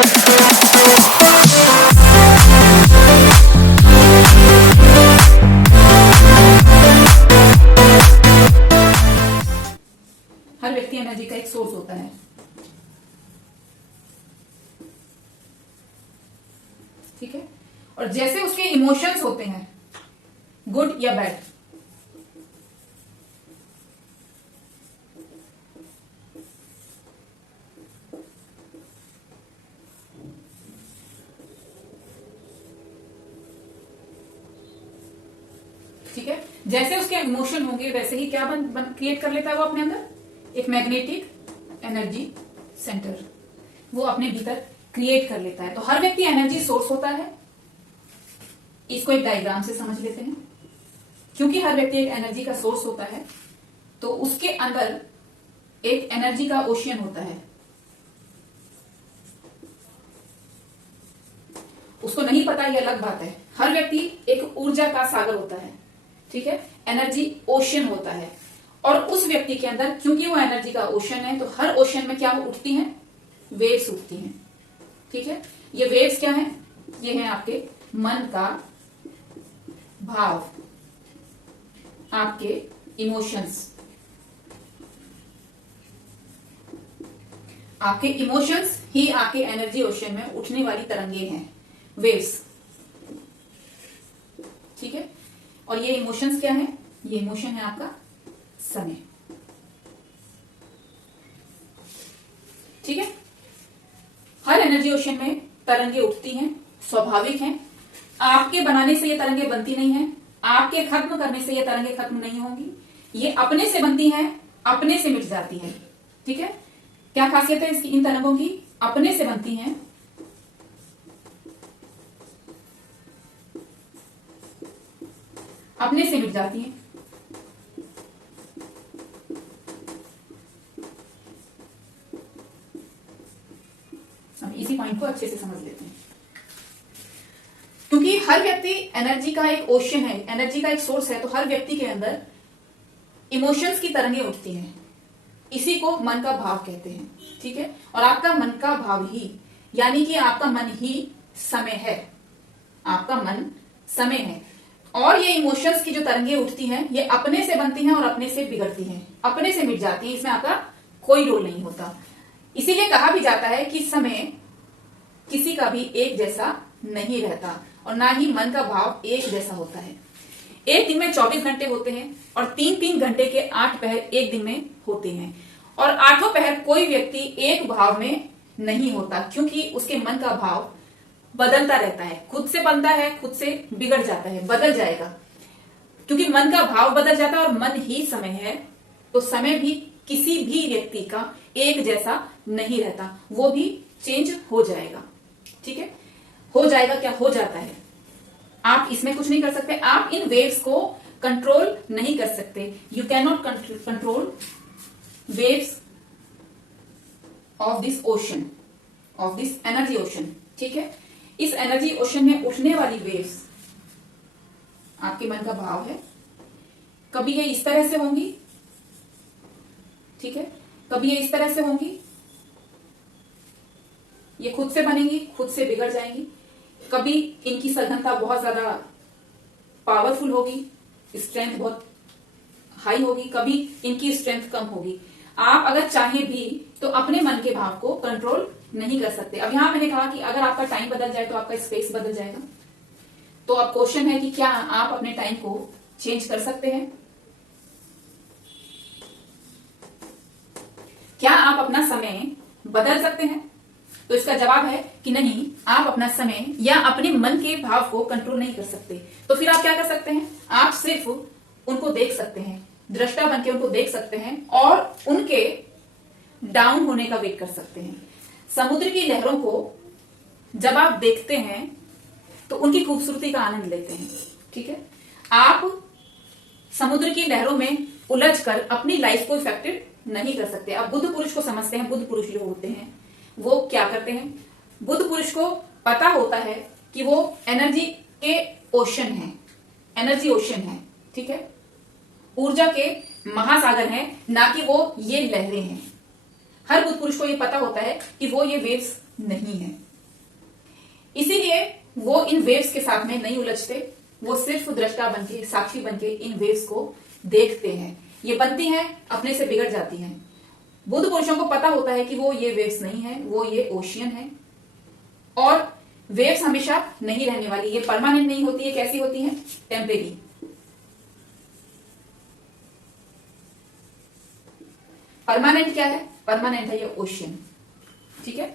हर व्यक्ति एनर्जी का एक सोर्स होता है, ठीक है। और जैसे उसके इमोशंस होते हैं, गुड या बैड, ठीक है, जैसे उसके इमोशन होंगे वैसे ही क्या क्रिएट कर लेता है वो अपने अंदर एक मैग्नेटिक एनर्जी सेंटर, वो अपने भीतर क्रिएट कर लेता है। तो हर व्यक्ति एनर्जी सोर्स होता है। इसको एक डायग्राम से समझ लेते हैं। क्योंकि हर व्यक्ति एक एनर्जी का सोर्स होता है तो उसके अंदर एक एनर्जी का ओशियन होता है। उसको नहीं पता ये अलग बात है। हर व्यक्ति एक ऊर्जा का सागर होता है, ठीक है, एनर्जी ओशियन होता है। और उस व्यक्ति के अंदर क्योंकि वो एनर्जी का ओशन है तो हर ओशन में क्या उठती हैं, वेव्स उठती हैं, ठीक है। ये वेव्स क्या हैं, ये हैं आपके मन का भाव, आपके इमोशंस, आपके इमोशंस ही आपके एनर्जी ओशन में उठने वाली तरंगे हैं, वेव्स, ठीक है। और ये इमोशंस क्या है, ये इमोशन है आपका समय, ठीक है। हर एनर्जी ओशन में तरंगे उठती हैं, स्वाभाविक हैं। आपके बनाने से ये तरंगे बनती नहीं हैं, आपके खत्म करने से ये तरंगे खत्म नहीं होंगी। ये अपने से बनती हैं, अपने से मिट जाती हैं, ठीक है। क्या खासियत है इसकी, इन तरंगों की, अपने से बनती हैं, अपने से मिट जाती हैं। हम इसी पॉइंट को अच्छे से समझ लेते हैं। क्योंकि हर व्यक्ति एनर्जी का एक ओशन है, एनर्जी का एक सोर्स है, तो हर व्यक्ति के अंदर इमोशंस की तरंगें उठती हैं। इसी को मन का भाव कहते हैं, ठीक है। और आपका मन का भाव ही, यानी कि आपका मन ही समय है, आपका मन समय है। और ये इमोशंस की जो तरंगें उठती हैं ये अपने से बनती हैं और अपने से बिगड़ती हैं, अपने से मिट जाती हैं, इसमें आपका कोई रोल नहीं होता। इसीलिए कहा भी जाता है कि समय किसी का भी एक जैसा नहीं रहता और ना ही मन का भाव एक जैसा होता है। एक दिन में 24 घंटे होते हैं और 3-3 घंटे के 8 पहर एक दिन में होते हैं। और 8 पहर कोई व्यक्ति एक भाव में नहीं होता, क्योंकि उसके मन का भाव बदलता रहता है, खुद से बनता है, खुद से बिगड़ जाता है, बदल जाएगा। क्योंकि मन का भाव बदल जाता है और मन ही समय है, तो समय भी किसी भी व्यक्ति का एक जैसा नहीं रहता, वो भी चेंज हो जाएगा, ठीक है। हो जाएगा क्या, हो जाता है। आप इसमें कुछ नहीं कर सकते, आप इन वेव्स को कंट्रोल नहीं कर सकते। You can not control waves of this ocean, of this energy ocean, ठीक है। इस एनर्जी ओशन में उठने वाली वेव्स आपके मन का भाव है। कभी ये इस तरह से होंगी, ठीक है, कभी ये इस तरह से होंगी, ये खुद से बनेंगी, खुद से बिगड़ जाएंगी। कभी इनकी सघनता बहुत ज्यादा पावरफुल होगी, स्ट्रेंथ बहुत हाई होगी, कभी इनकी स्ट्रेंथ कम होगी। आप अगर चाहें भी तो अपने मन के भाव को कंट्रोल नहीं कर सकते। अब यहां मैंने कहा कि अगर आपका टाइम बदल जाए तो आपका स्पेस बदल जाएगा। तो अब क्वेश्चन है कि क्या आप अपने टाइम को चेंज कर सकते हैं? क्या आप अपना समय बदल सकते हैं? तो इसका जवाब है कि नहीं, आप अपना समय या अपने मन के भाव को कंट्रोल नहीं कर सकते। तो फिर आप क्या कर सकते हैं? आप सिर्फ उनको देख सकते हैं, दृष्टा बन के उनको देख सकते हैं और उनके डाउन होने का वेट कर सकते हैं। समुद्र की लहरों को जब आप देखते हैं तो उनकी खूबसूरती का आनंद लेते हैं, ठीक है। आप समुद्र की लहरों में उलझकर अपनी लाइफ को इफेक्टेड नहीं कर सकते। आप बुद्ध पुरुष को समझते हैं, बुद्ध पुरुष जो होते हैं वो क्या करते हैं? बुद्ध पुरुष को पता होता है कि वो एनर्जी के ओशन है, एनर्जी ओशन है, ठीक है, ऊर्जा के महासागर हैं, ना कि वो ये लहरें हैं। हर बुद्ध पुरुष को ये पता होता है कि वो ये वेव्स नहीं है, वो इन वेव्स के साथ में नहीं उलझते, वो सिर्फ दृष्टा बनके, साक्षी बनके इन वेव्स को देखते हैं। ये बनती हैं, अपने से बिगड़ जाती हैं। बुद्ध पुरुषों को पता होता है कि वो ये वेव्स नहीं है, वो ये ओशियन है, और वेव्स हमेशा नहीं रहने वाली, ये परमानेंट नहीं होती है। कैसी होती है? टेम्परेरी। परमानेंट क्या है? परमानेंट है ये ओशियन, ठीक है।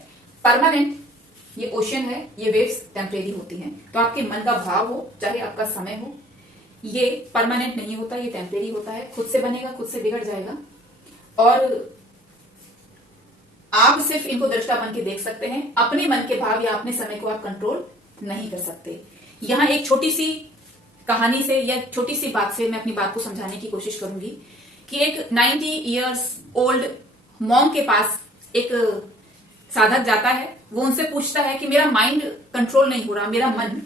परमानेंट ये ओशियन है, ये वेव्स टेम्परेरी होती हैं। तो आपके मन का भाव हो, चाहे आपका समय हो, ये परमानेंट नहीं होता, ये टेम्परेरी होता है। खुद से बनेगा, खुद से बिगड़ जाएगा, और आप सिर्फ इनको दृष्टा बन के देख सकते हैं। अपने मन के भाव या अपने समय को आप कंट्रोल नहीं कर सकते। यहां एक छोटी सी कहानी से या छोटी सी बात से मैं अपनी बात को समझाने की कोशिश करूंगी कि एक 90 इयर्स ओल्ड मॉन्क के पास एक साधक जाता है। वो उनसे पूछता है कि मेरा माइंड कंट्रोल नहीं हो रहा, मेरा मन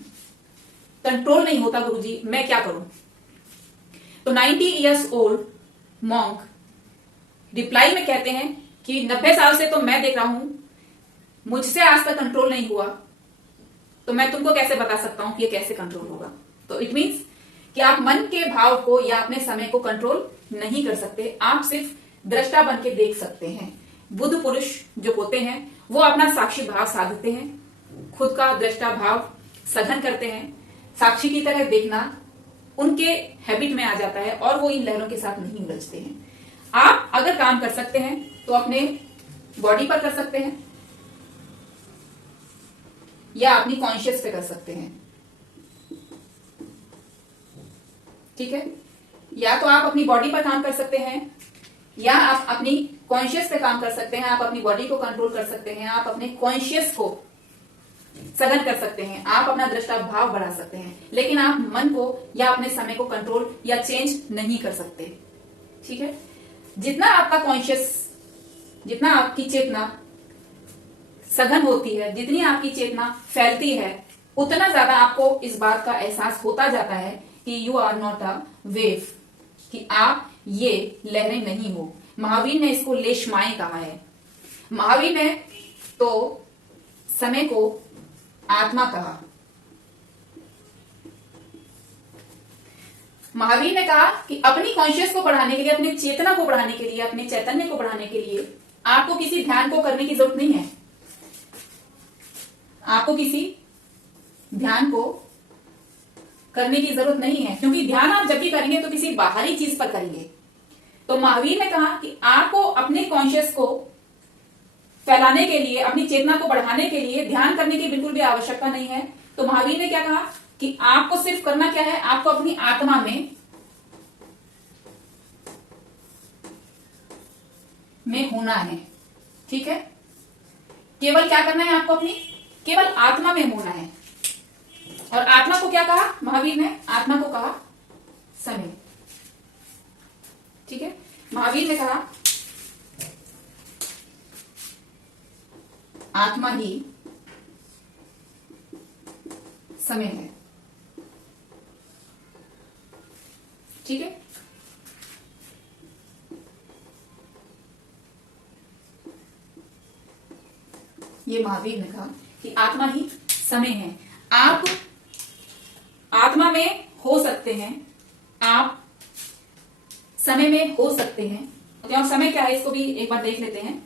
कंट्रोल नहीं होता गुरुजी, मैं क्या करूं? तो 90 इयर्स ओल्ड मॉन्क रिप्लाई में कहते हैं कि 90 साल से तो मैं देख रहा हूं, मुझसे आज तक कंट्रोल नहीं हुआ, तो मैं तुमको कैसे बता सकता हूं कि ये कैसे कंट्रोल होगा। तो इट मीन्स कि आप मन के भाव को या अपने समय को कंट्रोल नहीं कर सकते, आप सिर्फ दृष्टा बन के देख सकते हैं। बुद्ध पुरुष जो होते हैं वो अपना साक्षी भाव साधते हैं, खुद का दृष्टा भाव सघन करते हैं। साक्षी की तरह देखना उनके हैबिट में आ जाता है और वो इन लहरों के साथ नहीं उलझते हैं। आप अगर काम कर सकते हैं तो अपने बॉडी पर कर सकते हैं या अपनी कॉन्शियस पे कर सकते हैं, ठीक है। या तो आप अपनी बॉडी पर काम कर सकते हैं या आप अपनी कॉन्शियस पे काम कर सकते हैं। आप अपनी बॉडी को कंट्रोल कर सकते हैं, आप अपने कॉन्शियस को सघन कर सकते हैं, आप अपना दृष्टा भाव बढ़ा सकते हैं, लेकिन आप मन को या अपने समय को कंट्रोल या चेंज नहीं कर सकते, ठीक है। जितना आपका कॉन्शियस, जितना आपकी चेतना सघन होती है, जितनी आपकी चेतना फैलती है, उतना ज्यादा आपको इस बात का एहसास होता जाता है कि you are not a wave, कि आप ये लहरें नहीं हो। महावीर ने इसको लेशमाएं कहा है। महावीर ने तो समय को आत्मा कहा। महावीर ने कहा कि अपनी कॉन्शियस को बढ़ाने के लिए, अपनी चेतना को बढ़ाने के लिए, अपने चैतन्य को बढ़ाने के लिए आपको किसी ध्यान को करने की जरूरत नहीं है। आपको किसी ध्यान को करने की जरूरत नहीं है, क्योंकि ध्यान आप जब भी करेंगे तो किसी बाहरी चीज पर करेंगे। तो महावीर ने कहा कि आपको अपने कॉन्शियस को फैलाने के लिए, अपनी चेतना को बढ़ाने के लिए ध्यान करने की बिल्कुल भी आवश्यकता नहीं है। तो महावीर ने क्या कहा कि आपको सिर्फ करना क्या है, आपको अपनी आत्मा में होना है, ठीक है। केवल क्या करना है आपको? अपनी केवल आत्मा में होना है। और आत्मा को क्या कहा महावीर ने? आत्मा को कहा समय, ठीक है। महावीर ने कहा आत्मा ही समय है, ठीक है। ये महावीर ने कहा कि आत्मा ही समय है। आप आत्मा में हो सकते हैं, आप समय में हो सकते हैं। तो समय क्या है इसको भी एक बार देख लेते हैं।